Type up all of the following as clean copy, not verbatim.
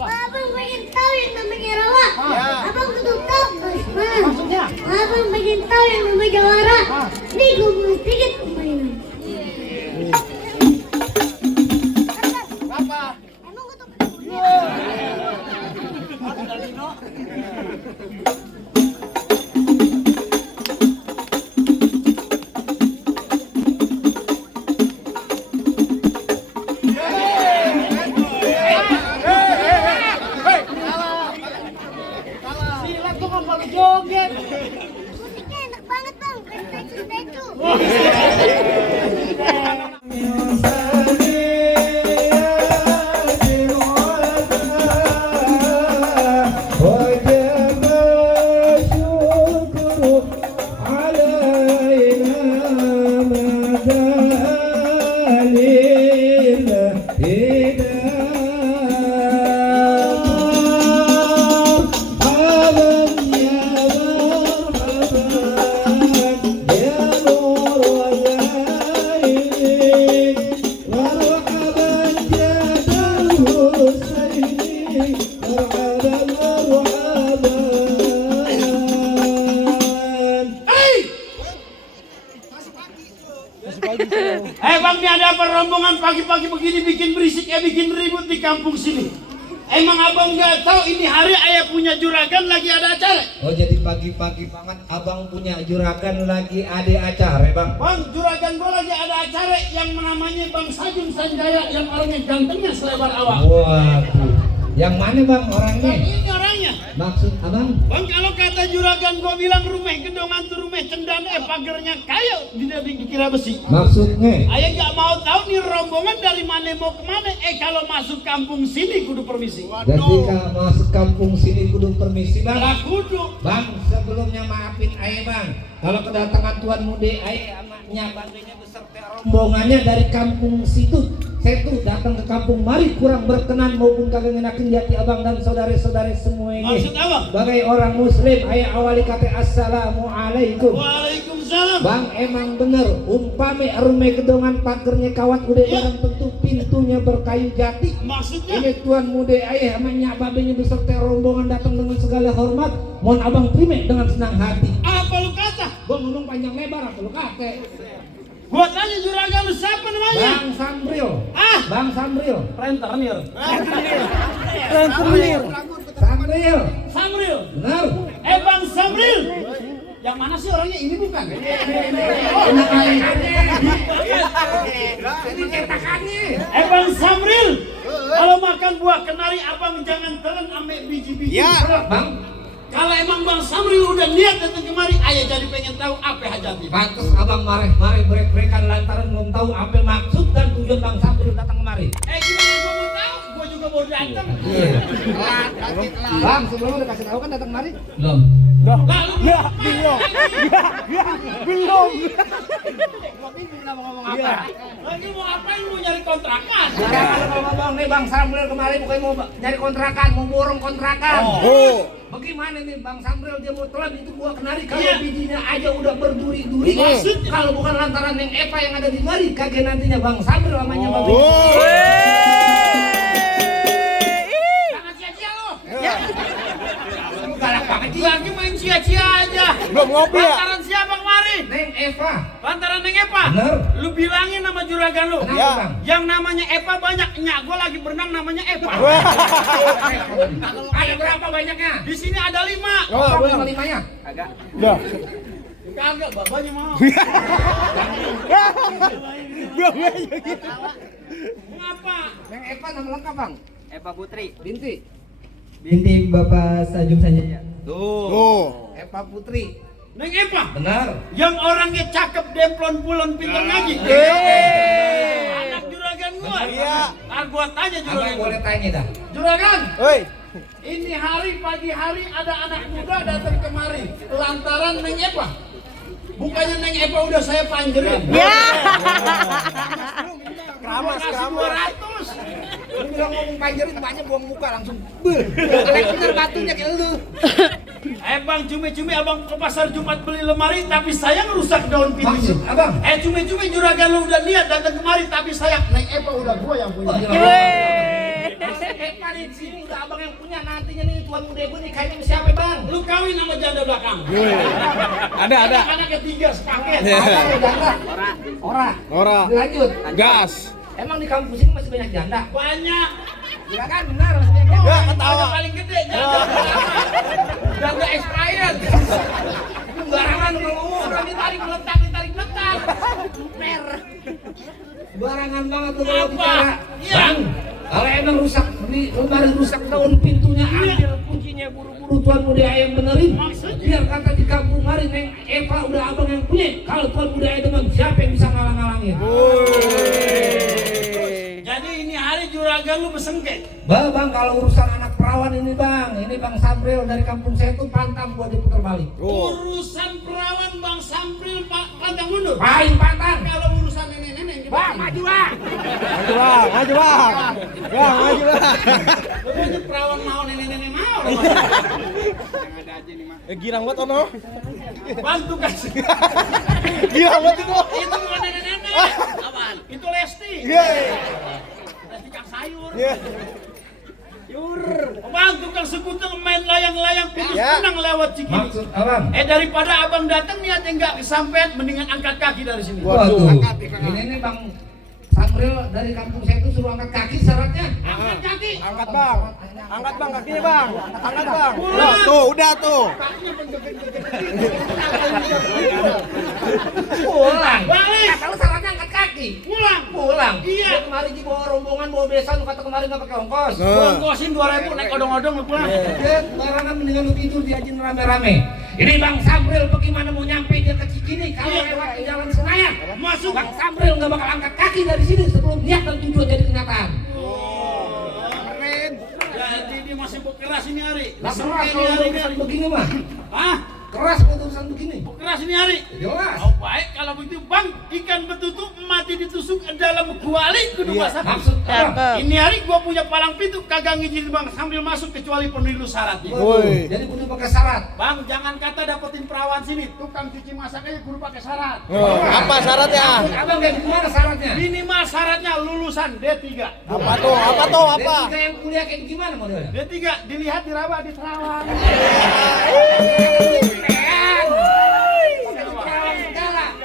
Abang pengen tahu yang namanya rawa. Abang kudu tahu. Maksudnya? Abang pengen tahu yang namanya jawara. Ini gue mau sedikit permainan. Apa? Emang gue tuh Silat tuh kan pakai joget. musiknya enak banget bang. Kayak tecu-tecu. Bang, ini ada apa rombongan pagi-pagi begini bikin berisik bikin ribut di kampung sini? Emang abang nggak tahu ini hari ayah punya juragan lagi ada acara? Oh, jadi pagi-pagi banget abang punya juragan lagi ada acara, Bang? Bang, juragan gua lagi ada acara yang namanya Bang Sajum Sanjaya yang orangnya gantengnya selebar awak. Waduh, yang mana Bang orangnya? Bang, ini orangnya. Maksud abang? Bang, kalau kata juragan gua bilang rumah gedongan tuh rumah cendan pagernya kayu dikira besi. Maksudnya? Ayah nggak mau tahu nih rombongan dari mana mau kemana. Kalau masuk kampung sini kudu permisi. Jadi kalau masuk kampung sini kudu permisi, Bang? Lah kudu. Bang, sebelumnya maafin ayah, Bang. Kalau kedatangan Tuan Mude ayah amaknya bandenya beserta rombongannya dari kampung situ. Saya tuh datang ke kampung mari kurang berkenan maupun kagak ngenakin di hati abang dan saudara-saudara semua ini. Maksud apa? Sebagai orang muslim, ayah awali kata assalamualaikum. Waalaikumsalam. Bang, emang bener umpame rumah gedongan pagernya kawat udah barang tentu pintunya berkayu jati. Maksudnya? Ini Tuan Mude ayah amanya babenya beserta rombongan datang dengan segala hormat. Mohon abang terima dengan senang hati. Apa lu kata? Gua ngomong panjang lebar apa lu kate? Gua tanya juragan lu siapa namanya? Bang Sambril. Ah, Bang Sambril. rentenir. Sambril. Samril. Benar. Bang Samril. Yang mana sih orangnya? Ini bukan? Ini cetakannya. Bang Samril. Kalau makan buah kenari abang jangan telan ame biji-biji. Ya, Bang. Kalau emang Bang Samril udah niat datang kemari, ayah jadi pengen tahu apa hajatnya. Pantes abang marah-marah break-breakan lantaran belum tahu apa maksud dan tujuan Bang Sambril datang kemari. Gimana gua mau tahu? Gua juga mau datang. Bang, sebelumnya udah kasih tahu kan datang kemari? Belum. Belum. Ngomong apa? Lagi mau ngapain? Mau nyari kontrakan? Jangan ngomong nih Bang Sambril kemarin bukan mau nyari kontrakan, mau borong kontrakan. Bagaimana nih Bang Sambril dia mau telan itu buah kenari kalau Iya. bijinya aja udah berduri-duri. Maksudnya? Kalau bukan lantaran yang Eva yang ada di mari kagak nantinya Bang Sambril namanya Bang. Jangan sia-sia lo. Lu galak banget sih. Lagi main sia-sia aja. Belum ngopi ya? Lantaran siapa kemari? Neng Eva. Lantaran Neng Epa. Bener. Lu bilangin nama juragan lu. Kenapa Ya. Bang? Yang namanya Epa banyak. Nyak gua lagi berenang namanya Epa. Ada berapa banyaknya? Di sini ada 5. Berapa yang limanya? Udah. Kagak, babanya mau. Ngapa? Neng Eva nama lengkap Bang? Eva Putri, Binti. binti Bapak Sajum Sanjaya. Tuh. Eva Putri. Neng Epa. Benar. Yang orangnya cakep, demplon, bulan, pintar ngaji. Anak juragan gua. Iya. Ntar gua tanya Abang juragan. boleh tanya dah. Juragan, Oi. ini hari pagi hari ada anak muda datang kemari. Lantaran Neng Epa. Bukannya Neng Epa udah saya panjerin. Keramas, Kasih keramas. 200. Lu bilang ngomong panjerin banyak buang muka langsung. Kelek bener batunya kayak lu. Bang, cumi-cumi abang ke pasar Jumat beli lemari tapi saya ngerusak daun pintunya. Maksud abang? Cumi-cumi juragan lu udah niat datang kemari tapi saya Neng Epa udah gua yang punya. Pak di sini udah abang yang punya, nantinya nih tuan muda gue nikahin sama siapa bang? Lu kawin sama janda belakang. Ada. Anak ketiga sepaket. Ora. Lanjut. Gas. Emang di kampus ini masih banyak janda? Banyak. Ya kan benar masih banyak janda. Ya, ketawa. Yang paling gede janda. Janda expired. Barangan kalau ngomong udah ditarik meletak. Mer. Barangan banget tuh kalau Apa? bicara. Iya. Bang, kalau emang rusak di lemari rusak daun pintunya, ambil kuncinya buru-buru tuan muda ayam benerin. Maksudnya? Biar kata di kampung hari Neng Eva udah abang yang punya. Kalau tuan muda ayam demen, siapa yang bisa ngalang-ngalangin? Jadi ini hari juragan lu besengke. Bang, kalau urusan anak perawan ini bang Samril dari kampung saya tuh pantang buat diputar balik. Urusan perawan Bang Sampril Pak pantang mundur. Paling pantang. Kalau urusan nenek-nenek Bang, maju bang. Maju bang. Lu aja perawan mau nenek-nenek mau. Girang banget ono. Bantu kasih. Girang banget itu. Itu bukan nenek-nenek. Apaan? Itu Lesti. Iya. Lesti Kang Sayur. Iya. Bang tukang sekutu main layang-layang putus Ya. tenang lewat Cikini. Maksud abang? Daripada abang datang niat enggak kesampean, mendingan angkat kaki dari sini. Waduh, ini nih bang Samril dari kampung saya tuh suruh angkat kaki syaratnya. Angkat kaki. Angkat bang kakinya bang. Angkat bang. Pulang. Udah tuh. Kakinya bentuk-bentuk. Pulang. Balik. Kalau syaratnya angkat kaki. Pulang. Iya. Dia kemarin di bawa rombongan bawa besan, lu kata kemarin nggak pakai ongkos. Gua ongkosin 2.000 naik odong-odong lu pulang. Dia barangan mendingan lu tidur diajin rame-rame. Ini bang Samril bagaimana mau nyampe dia ke Cikini kalau Iya. lewat ke jalan Senayan? Masuk. Bang Samril nggak bakal angkat kaki dari sini sebelum niat dan tujuan jadi kenyataan. Keren. Jadi dia masih keras ini hari. Lah Sampai keras ini kalau hari urusan kan. begini mah. Hah? Keras kalau urusan begini. Keras ini hari. Jelas. Oh baik kalau begitu bang, ikan betutu mati ditusuk dalam kuali kudu masak. Maksud apa? Ini hari gua punya palang pintu kagak ngizinin bang sambil masuk kecuali pemilu syarat. Woi. Jadi kudu pakai syarat. Bang jangan kata dapetin perawan sini, tukang cuci masak aja kudu pakai syarat. Apa syaratnya? Maksud abang kayak gimana syaratnya? Minimal syaratnya lulusan D3. Apa tuh? Dia yang kuliah kayak gimana modelnya? D3 dilihat di rawa di terawang.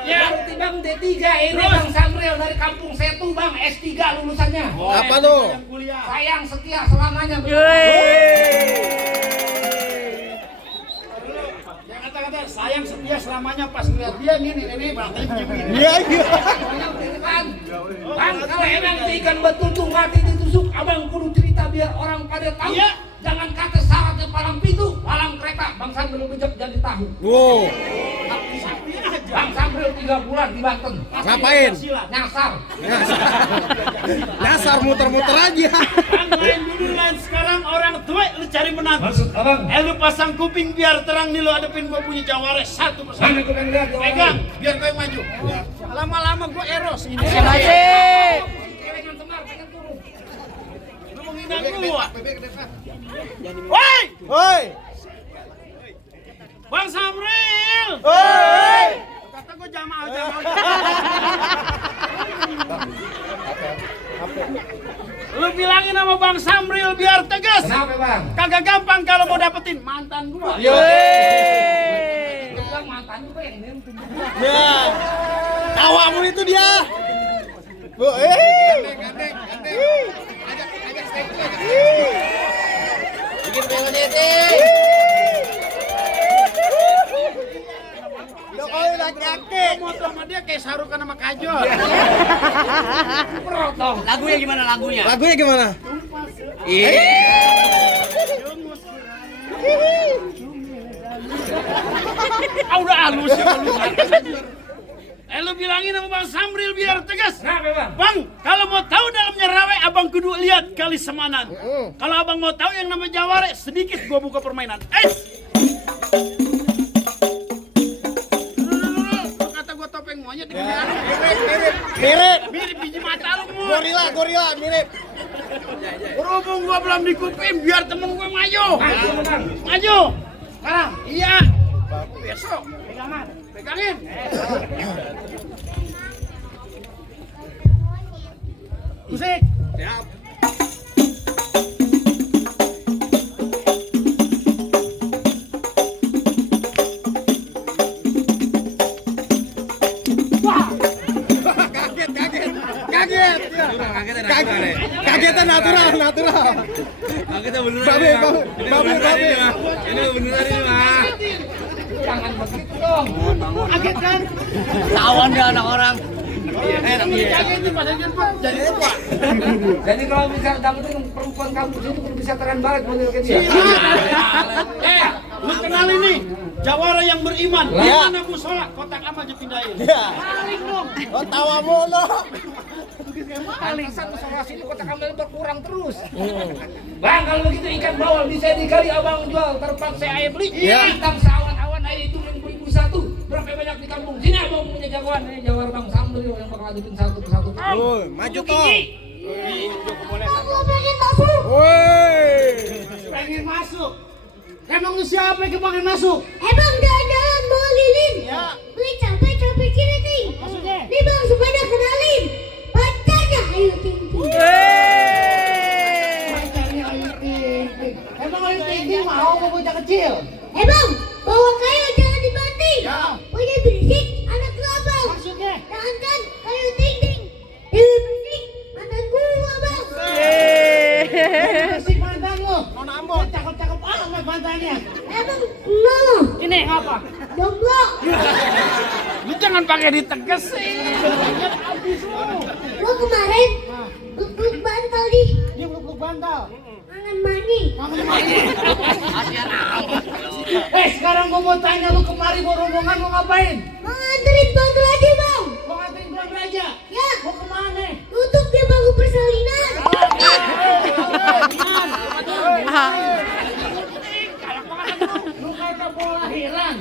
Ya. Berarti bang D3 ini Terus? bang Samril dari kampung Setu bang S3 lulusannya. Apa tuh? Yang kuliah. Sayang setia selamanya. Yang kata-kata sayang setia selamanya pas ngeliat dia ini berarti begini. Iya. Kan? Bang kalau emang itu ikan betul tuh mati ditusuk, abang kudu cerita biar orang pada tahu. Iya. Jangan kata syaratnya palang pintu, palang kereta. Bang Samril bijak jadi tahu. Wow. Sapi aja. Bang Samril 3 bulan di Banten. Ngapain? Nyasar. Dasar muter-muter aja. Bang lain dulu lain sekarang orang tua lu cari menantu. Maksud abang? Lu pasang kuping biar terang nih lu hadapin gua punya jawara satu persatu. Mana gue lihat Pegang biar gua yang maju. Lama-lama gua eros ini. Lu menghina gua. Woi, Woi. Bang Samril. Woi. Kata gua jamaah. Lu bilangin sama Bang Samril biar tegas. Kenapa bang? Kagak gampang kalau mau dapetin mantan gua. Bang mantan gue yang ini. Ya. Awakmu itu dia. Bu, Jokowi laki-laki. Motor sama dia kayak sarukan sama kajol. Lagunya gimana lagunya? Lagunya gimana? Udah halus ya lu. Lu bilangin sama Bang Samril biar tegas. Kenapa bang? Bang, kalau mau tahu dalamnya rawe, abang kudu lihat kali semanan. Kalau abang mau tahu yang namanya jaware, sedikit gua buka permainan. Kata gua topeng monyet di mirip biji mata lu semua. Gorila mirip. Berhubung gua belum dikupin, biar temen gua maju. Maju bang. Maju. Sekarang, iya. Besok, pegangin. Musik. kita beneran. Babe. Ini beneran ini mah. Jangan begitu dong. Kaget kan? Tawan dia anak orang. Kaget itu pada jemput jadi tua. Jadi kalau misalnya dapetin perempuan kampus itu perlu bisa terang banget model ke dia. Lu kenal ini Jawara yang beriman. Di mana musola? Kotak amal dipindahin. Paling dong. Oh tawa mulu. Alisan musola sini kotak amal berkurang terus. Bang, kalau begitu ikan bawal bisa dikali abang jual, terpaksa ayah beli. Hitam seawan-awan ayah itu 1.000 berapa banyak di kampung sini abang punya jagoan Jawara Bang Sambil yang bakal hadapin satu persatu. Maju toh. Aku pengen masuk. Pengen masuk. Emang lu siapa yang pengen masuk? Emang jalan-jalan bawa lilin. Ya. Beli capek-capek kiri nih. Maksudnya? Nih bang sepeda kenalin. Pacarnya Ayu Ting Ting. Pacarnya Ayu Ting Ting. Emang Ayu Ting Ting mau bocah kecil? Bang, bawa kayu jangan dibanting. Ya. Punya berisik anak kelabang. Maksudnya? Jangankan Ayu Ting Ting. Dewi berisik mantan gua bang. Bersih mantan lu. Nona Ambon. Cakep-cakep amat mantannya. Bang, no. Ini apa? Jomblo. Lu jangan pakai ditegesin. Habis lu. Gua kemarin peluk bantal di Dia peluk bantal. tangan mani. Sekarang gua mau tanya lu kemari bawa rombongan mau ngapain? Mau nganterin bantal aja bang. Mau nganterin Tuan Raja? Ya. Mau kemana? Untuk dia bangku persalinan. Lu kata mau lahiran.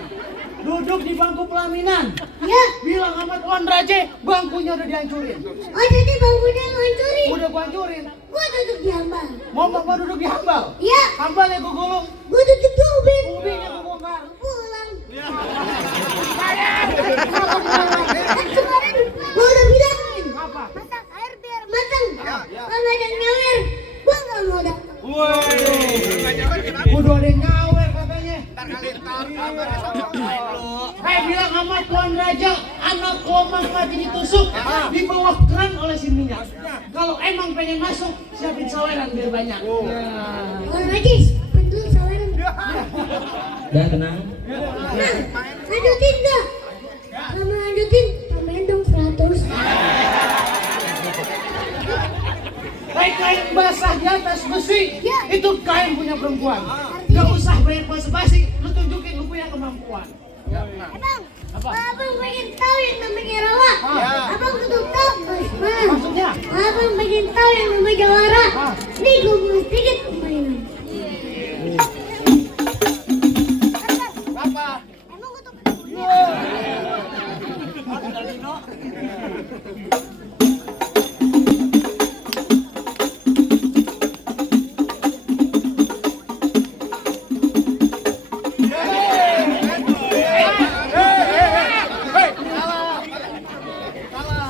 Duduk di bangku pelaminan. Ya. Bilang sama Tuan Raja, bangkunya udah dihancurin. Oh jadi bangkunya ngancurin. Udah gua hancurin. Gua duduk di hambal. Mau duduk di hambal. Ya. Hambalnya gua gulung. Gua duduk di ubin. Ubinnya gua bongkar. Pulang. Kan kemarin gua udah bilangin. Apa? Masak air biar matang. Kalau ada nyawer, gua nggak mau datang. Udah ada yang nyawer katanya. Bilang sama Tuan Raja, anak komang mati ditusuk, di bawah keran oleh si minyak. Kalau emang pengen masuk, siapin saweran biar banyak. Kalau lagi, betul saweran. Udah tenang. Nah, lanjutin nggak? Kalau lanjutin, tambahin dong 100. Kain basah di atas besi, Ya. itu kain punya perempuan. Gak usah banyak basa-basi, lu tunjukin lu punya kemampuan. Abang pengen tahu yang namanya rawa. Ya. Abang tutup tahu, Mas. Maksudnya? Abang pengen tahu yang namanya jawara. Nih gue mau sedikit permainan. Apa? Emang gue tuh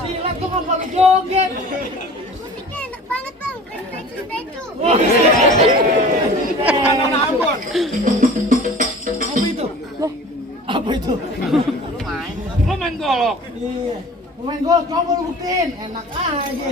Silat tuh kan kalau joget. musiknya enak banget bang. Kayak statue. Nona Ambon. Apa itu? Apa itu? Lu main golok? Iya. Lu main golok, coba lu buktiin. Enak aja.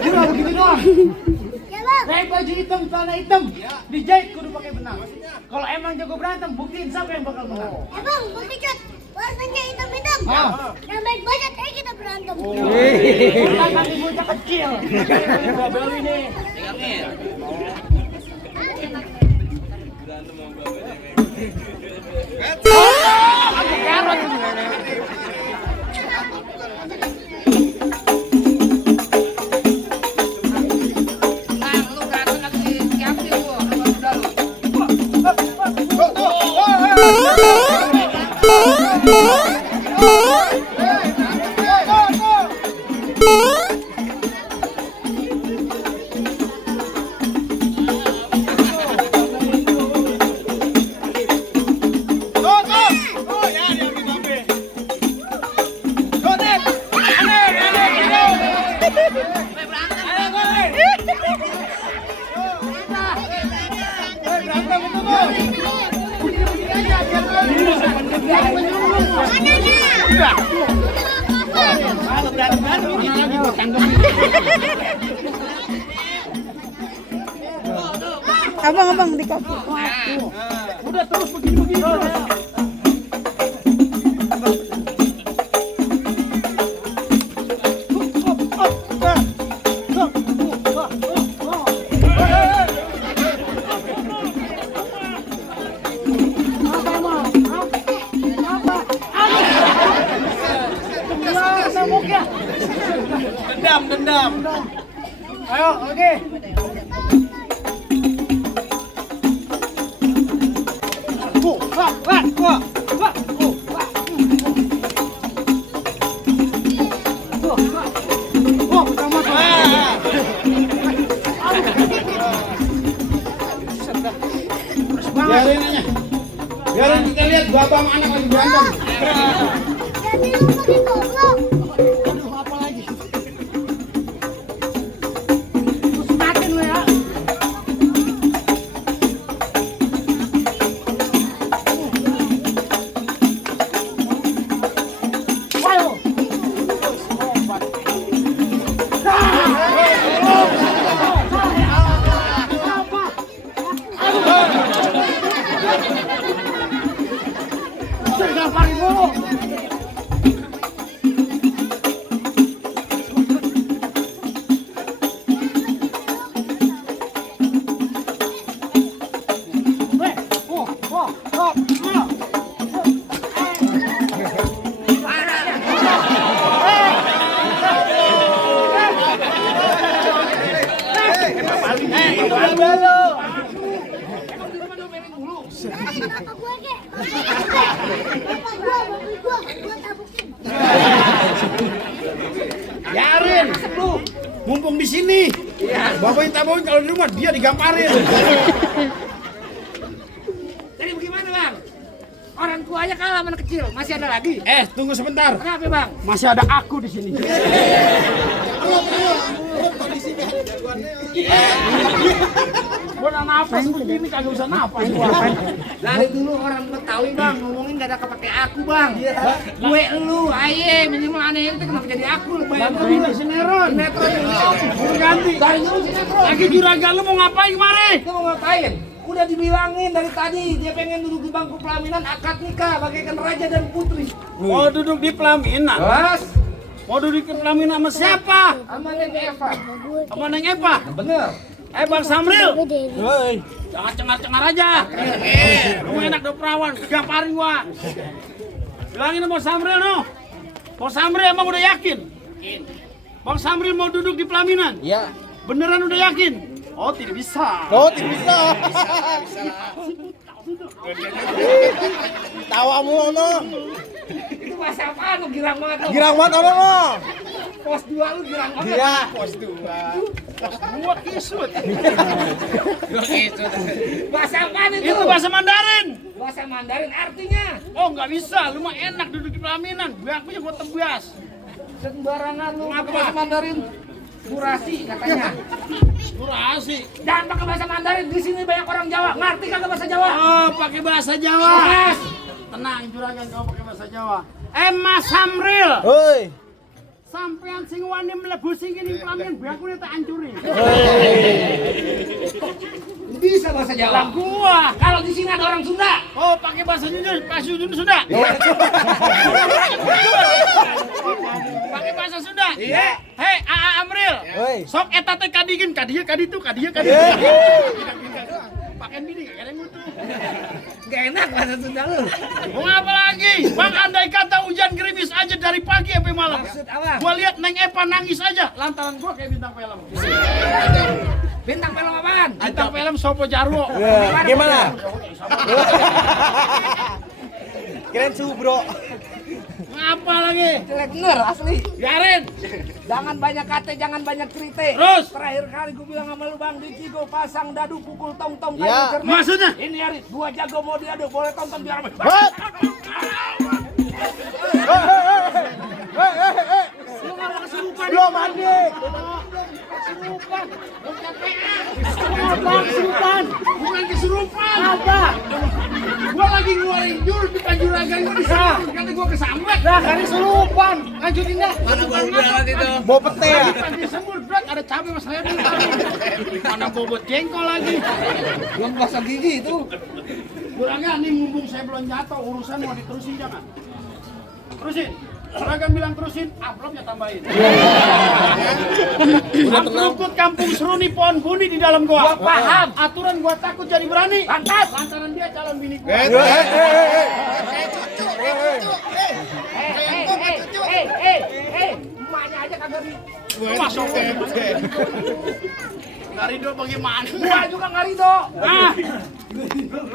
Dia nggak begini doang. Ya bang. Kayak baju hitam, celana hitam, dijahit kudu pakai benang. Kalau emang jago berantem, buktiin siapa yang bakal menang. Bang, gue picut. Warnanya hitam-hitam. Ah. Yang baik banget, kayak kita berantem. Tangan di bocah kecil. Gua beli nih. Oh, Abang di kaki. Udah terus begini. Dendam. Ayo, oke. Biarin aja. Biarin kita lihat bapak sama anak lagi berantem. Jadi lu pakai goblok. Aduh, apa lagi? Terus makin lo ya. Ayo. Gamparin dulu. Bapak gua ke. Gua tabukin. Biarin. Mumpung di sini. Bapak yang tabuin kalau di rumah dia digamparin. Jadi bagaimana bang? Orang tuanya kalah anak kecil, masih ada lagi? Tunggu sebentar. Kenapa bang? Masih ada aku di sini. Gua napas begini kagak usah napas gua. Dari dulu orang Betawi bang, ngomongin gak ada kepake aku bang. Gue lu, aye minimal aneh itu kenapa jadi aku? Ini sinetron. Sinetron ini. Ganti. Dari dulu sinetron. Lagi juragan lu mau ngapain kemarin? Itu mau ngapain? Udah dibilangin dari tadi, dia pengen duduk di bangku pelaminan akad nikah bagaikan raja dan putri. Mau duduk di pelaminan. Jelas? Mau duduk di pelaminan sama siapa? Sama Neng Eva. Sama Neng Eva. Bener. Bang Samril. Hei. Jangan cengar-cengar aja. Kamu enak do perawan, gamparin gua. Bilangin sama Samril no. Bang Samril emang udah yakin? Bang Samril mau duduk di pelaminan? Ya. Beneran udah yakin? Oh, tidak bisa. Tidak bisa. Tawa mulu no. Itu bahasa apaan lu girang banget lu? Girang banget orang no. Pos 2 lu girang banget. Iya. Gua kisut. Bahasa apaan itu? Itu bahasa Mandarin. Bahasa Mandarin artinya Oh, nggak bisa. Lu mah enak duduk di pelaminan. Gue akunya gua tebias. sembarangan lu Ngapa? pakai bahasa Mandarin. Durasi katanya. Durasi. Jangan pakai bahasa Mandarin, di sini banyak orang Jawa. Ngerti kagak bahasa Jawa? Oh, pakai bahasa Jawa. Yes. Tenang, juragan kau pakai bahasa Jawa. Mas Samril. Hoi. Sampean sing wani mlebu sing kene pelaminan bakune tak ancuri. Bisa bahasa Jawa. Lah gua. Kalau di sini ada orang Sunda. Oh, pakai bahasa Sunda. Pakai bahasa Sunda. Iya. Hei, Aa Amril. Hoi. Sok eta teh kadigin, kadieu kaditu. Pakai bini gak ada yang mutu. Gak enak bahasa Sunda lu. Mau apa lagi? Bang, andai kata hujan gerimis aja dari pagi sampai malam. Maksud apa? Gua lihat Neng Eva nangis aja, lantaran gua kayak bintang film. Bintang film apaan? Bintang film Sopo Jarwo. Gimana? Keren suhu bro. Ngapa lagi? Jelek bener asli. Biarin. Jangan banyak kate, jangan banyak cerita. Terus? Terakhir kali gue bilang sama lu Bang, di Cigo pasang dadu pukul tong-tong Ya. kayu cermin. Maksudnya? Ini hari dua jago mau diadu, boleh tonton biar ramai. Hot. Lu nggak mau kesurupan? Belum mandi. Kesurupan. Apa kesurupan? Bukan kesurupan. Apa? Gua lagi ngeluarin jurus di Juragan Ngapain gua disana? Kata gua kesambet. Dah, kali serupan. Lanjutin dah. Mana gua udah itu. Bawa pete ya? Pagi sembur, berat ada cabai mas saya dulu. Mana bobot jengkol lagi. Belum pasang gigi itu. Kurangnya nih mumpung saya belum jatuh, urusan mau diterusin jangan. Terusin. Seragam bilang terusin, amplopnya tambahin. Amplop kampung Seruni pohon buni di dalam gua. Gua paham. Aturan gua takut jadi berani. Lantaran dia calon bini gua. Emaknya aja kagak masuk. Ngarido bagaimana? Gua juga ngarido.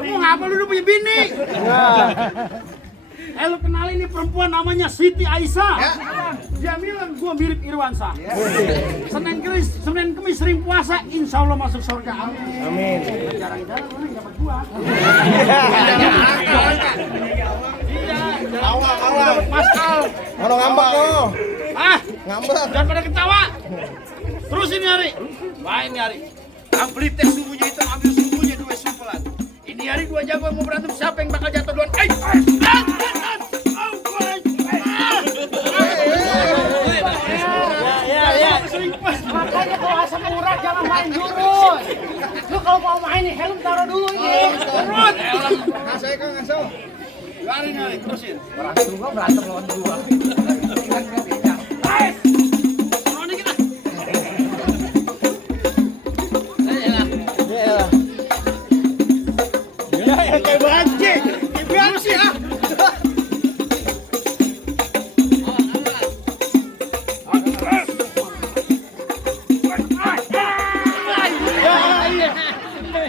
Lu mau ngapa lu punya bini? Lu kenalin nih perempuan namanya Siti Aisyah. Dia bilang gua mirip Irwansyah. Senin Kemis sering puasa, insya Allah masuk surga. Amin. Jarang-jarang orang dapat gua. Awal. Mas Al. Ono ngambek lo. Ngambek. Jangan pada ketawa. Terus ini hari. Wah ini hari. Beli teh subuhnya itu ambil subuhnya 2 sumpelan. Ini hari 2 jago mau berantem siapa yang bakal jatuh duluan? Makanya kalau asam urat jangan main jurus. Lu kalau mau main nih helm taruh dulu ini. Turun. Ngasih. Lari terusin. Berantem lawan gua. Kayak banci. Gimana sih ah?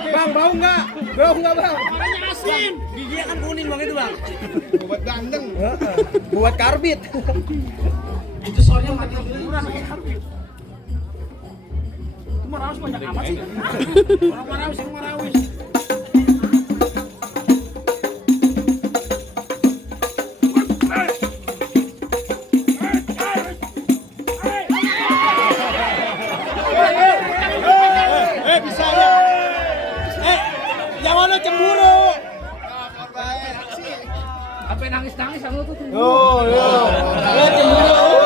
Bang, bau nggak? Bau nggak bang? Warnanya asin. Giginya kan kuning bang itu bang. Buat ganteng. Buat karbit. Itu soalnya mati ukuran pakai karbit. Itu Marawis banyak amat sih. Orang Marawis yang Marawis. Bisa ya. Jangan lo cemburu. Apa nangis-nangis sama lu tuh? Oh, ya cemburu.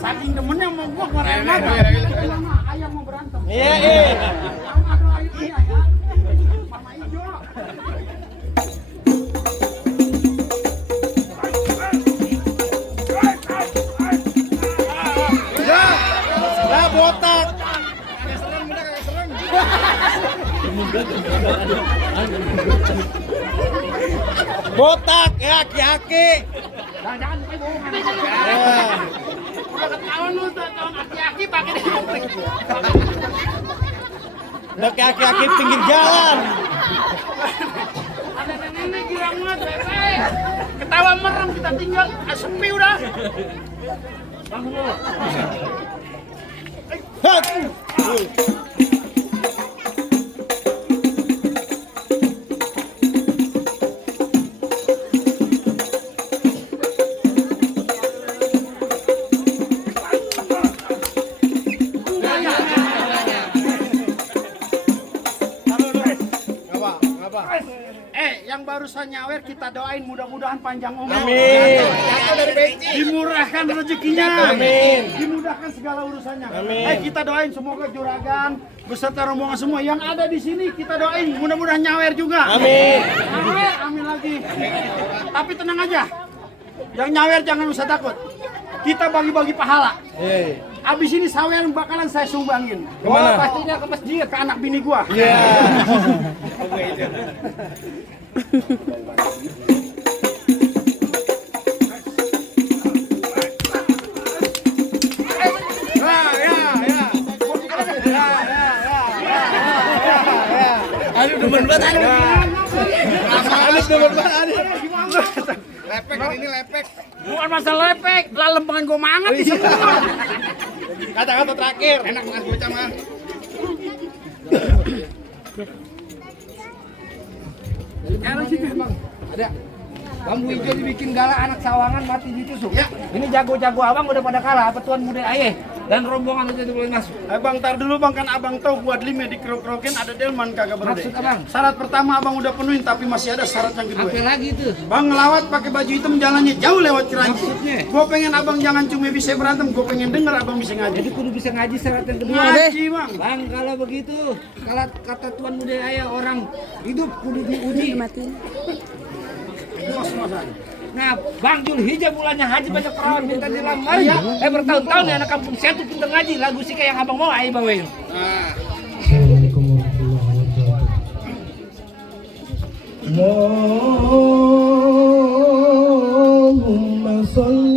Saking demennya mau gua kemarin ayam mau berantem. Iya. Sama ada ayamnya ya. Mama hijau. Lah botak. Botak ya aki-aki. Jangan pakai bohongan. Udah ketahuan lu tahun aki-aki pakai di Udah kayak aki-aki pinggir jalan. ada nenek girang banget, Bebe. Ketawa merem kita tinggal sepi udah. Hat. Yang barusan nyawer kita doain mudah-mudahan panjang umur. Amin. Dimurahkan rezekinya. Amin. Dimudahkan segala urusannya. Amin. Kita doain semoga juragan beserta rombongan semua yang ada di sini kita doain mudah-mudahan nyawer juga. Amin. Amin lagi. Tapi tenang aja. Yang nyawer jangan usah takut. Kita bagi-bagi pahala. Abis ini sawer bakalan saya sumbangin. Kemana? Pastinya ke masjid ke anak bini gua. Iya. Aduh demen banget aduh. Anis demen banget Anis. Lepek hari ini lepek. Bukan masalah lepek, lah lempengan gua mangat di situ. Kata-kata terakhir. Enak mas bocah mah. Ada bambu hijau dibikin galak anak sawangan mati ditusuk. Ya. Ini jago-jago abang udah pada kalah, apa tuan muda ayah. Dan rombongan itu boleh masuk. Abang tar dulu bang, kan abang tahu buat lima dikrokin ada delman kagak bro. Maksud abang? Syarat pertama abang udah penuhin, tapi masih ada syarat yang kedua. Apa lagi itu? Bang ngelawat pakai baju hitam, jalannya jauh lewat Ciranjang. Maksudnya? Gue pengen abang jangan cuma bisa berantem, gue pengen denger abang bisa ngaji. Jadi kudu bisa ngaji syarat yang kedua. Ngaji bang. Bang, kalau begitu, kalau kata Tuan Muda Ayah, orang hidup kudu diuji. Matiin. Nah, Bang Jul Hijab bulannya haji banyak perawan minta dilamar. Bertahun-tahun nih anak kampung saya tuh pintar ngaji. Lagu sih kayak yang abang mau, ayo bawain. Assalamualaikum warahmatullahi wabarakatuh. Allahumma sholli